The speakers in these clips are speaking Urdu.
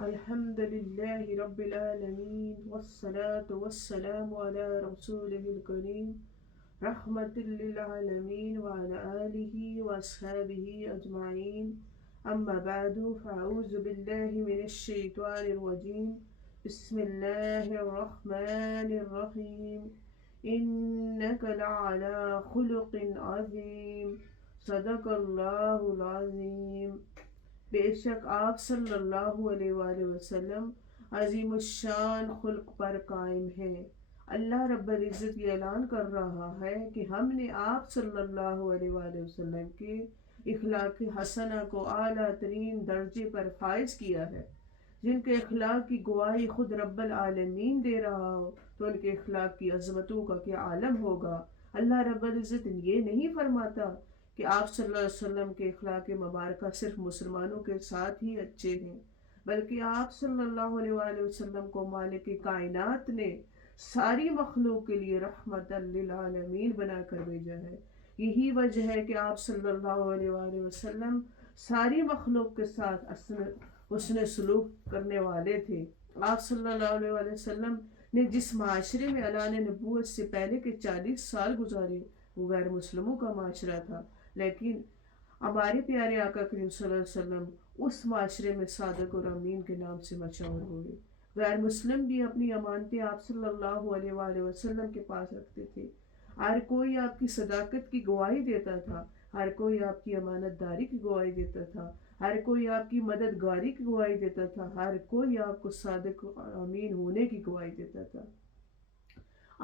الحمد لله رب العالمين والصلاة والسلام على رسوله الكريم رحمة للعالمين وعلى آله وأصحابه أجمعين. أما بعد فأعوذ بالله من الشيطان الرجيم. بسم الله الرحمن الرحيم. إنك لعلى خلق عظيم. صدق الله العظيم. بے شک آپ صلی اللہ علیہ وآلہ وسلم عظیم الشان خلق پر قائم ہیں۔ اللہ رب العزت یہ اعلان کر رہا ہے کہ ہم نے آپ صلی اللہ علیہ وآلہ وسلم کے اخلاق حسنہ کو اعلیٰ ترین درجے پر فائز کیا ہے۔ جن کے اخلاق کی گواہی خود رب العالمین دے رہا ہو تو ان کے اخلاق کی عظمتوں کا کیا عالم ہوگا۔ اللہ رب العزت یہ نہیں فرماتا کہ آپ صلی اللہ علیہ وسلم کے اخلاق مبارکہ صرف مسلمانوں کے ساتھ ہی اچھے ہیں، بلکہ آپ صلی اللہ علیہ وآلہ وسلم کو مالک کائنات نے ساری مخلوق کے لیے رحمت للعالمین بنا کر بھیجا ہے۔ یہی وجہ ہے کہ آپ صلی اللہ علیہ وآلہ وسلم ساری مخلوق کے ساتھ حسن سلوک کرنے والے تھے۔ آپ صلی اللہ علیہ وآلہ وسلم نے جس معاشرے میں اعلان نبوت سے پہلے کے 40 سال گزارے وہ غیر مسلموں کا معاشرہ تھا، لیکن ہمارے پیارے آقا کریم صلی اللہ علیہ وسلم اس معاشرے میں صادق اور امین کے نام سے مشہور ہوئے۔ غیر مسلم بھی اپنی امانتیں آپ صلی اللہ علیہ وآلہ وسلم کے پاس رکھتے تھے۔ ہر کوئی آپ کی صداقت کی گواہی دیتا تھا، ہر کوئی آپ کی امانت داری کی گواہی دیتا تھا، ہر کوئی آپ کی مددگاری کی گواہی دیتا تھا، ہر کوئی آپ کو صادق اور امین ہونے کی گواہی دیتا تھا۔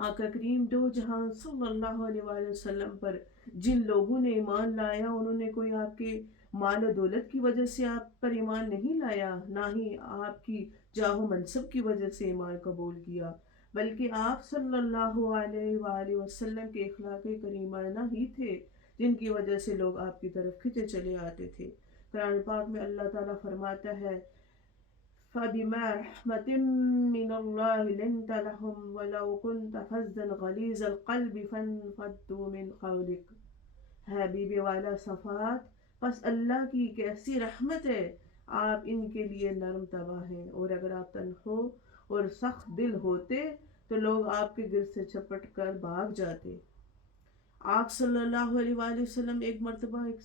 آقا کریم دو جہاں صلی اللہ علیہ وآلہ وسلم پر جن لوگوں نے ایمان لایا انہوں نے کوئی آپ کے مال و دولت کی وجہ سے آپ پر ایمان نہیں لایا، نہ ہی آپ کی جاہ و منصب کی وجہ سے ایمان قبول کیا، بلکہ آپ صلی اللہ علیہ وآلہ وسلم کے اخلاق کریمانہ ہی تھے جن کی وجہ سے لوگ آپ کی طرف کھنچے چلے آتے تھے۔ قرآن پاک میں اللہ تعالیٰ فرماتا ہے فَبِمَا رَحْمَةٍ مِّنَ اللَّهِ لِنْتَ لَهُمْ وَلَوْ كُنْتَ فَظًّا غَلِيظَ الْقَلْبِ فَانفَضُّوا مِنْ حَوْلِكَ۔ حبیب والا صفات، بس اللہ کی ایک ایسی رحمت ہے آپ ان کے لیے نرم طبع ہیں، اور اگر آپ تنہو اور سخت دل ہوتے تو لوگ آپ کے گرد سے چھپٹ کر بھاگ جاتے۔ آپ صلی اللہ علیہ وآلہ وسلم ایک مرتبہ ایک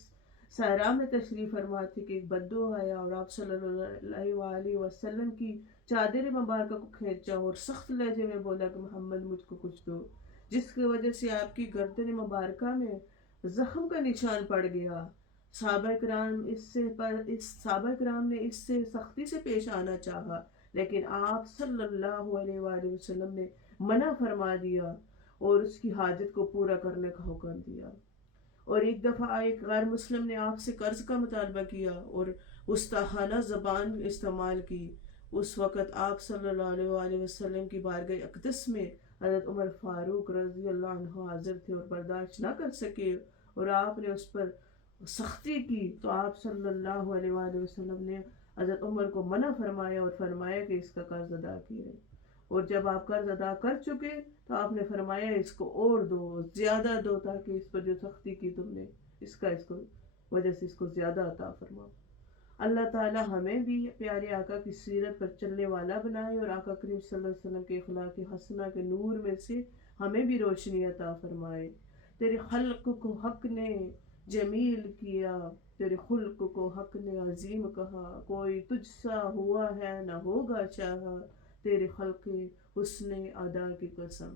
صحرا میں تشریف فرما تھے کہ ایک بدو آیا اور آپ صلی اللہ علیہ وآلہ وسلم کی چادر مبارکہ کو کھینچا اور سخت لہجے میں بولا کہ محمد مجھ کو کچھ دو، جس کی وجہ سے آپ کی گردن مبارکہ میں زخم کا نشان پڑ گیا۔ صحابہ کرام نے اس سے سختی سے پیش آنا چاہا، لیکن آپ صلی اللہ علیہ وآلہ وسلم نے منع فرما دیا اور اس کی حاجت کو پورا کرنے کا حکم دیا۔ اور ایک دفعہ ایک غیر مسلم نے آپ سے قرض کا مطالبہ کیا اور گستاخانہ زبان استعمال کی۔ اس وقت آپ صلی اللہ علیہ وآلہ وسلم کی بارگاہ اقدس میں حضرت عمر فاروق رضی اللہ عنہ حاضر تھے اور برداشت نہ کر سکے اور آپ نے اس پر سختی کی، تو آپ صلی اللہ علیہ وآلہ وسلم نے حضرت عمر کو منع فرمایا اور فرمایا کہ اس کا قرض ادا کیے، اور جب آپ قرض ادا کر چکے تو آپ نے فرمایا اس کو اور دو، زیادہ دو، تاکہ اس پر جو سختی کی تم نے اس کو وجہ سے اس کو زیادہ عطا فرما۔ اللہ تعالی ہمیں بھی پیارے آقا کی سیرت پر چلنے والا بنائے اور آقا کریم صلی اللہ علیہ وسلم کے اخلاق حسنہ کے نور میں سے ہمیں بھی روشنی عطا فرمائے۔ تیرے خلق کو حق نے جمیل کیا، تیرے خلق کو حق نے عظیم کہا، کوئی تجھ سا ہوا ہے نہ ہوگا چاہا، تیرے خلق حسن ادا کی قسم۔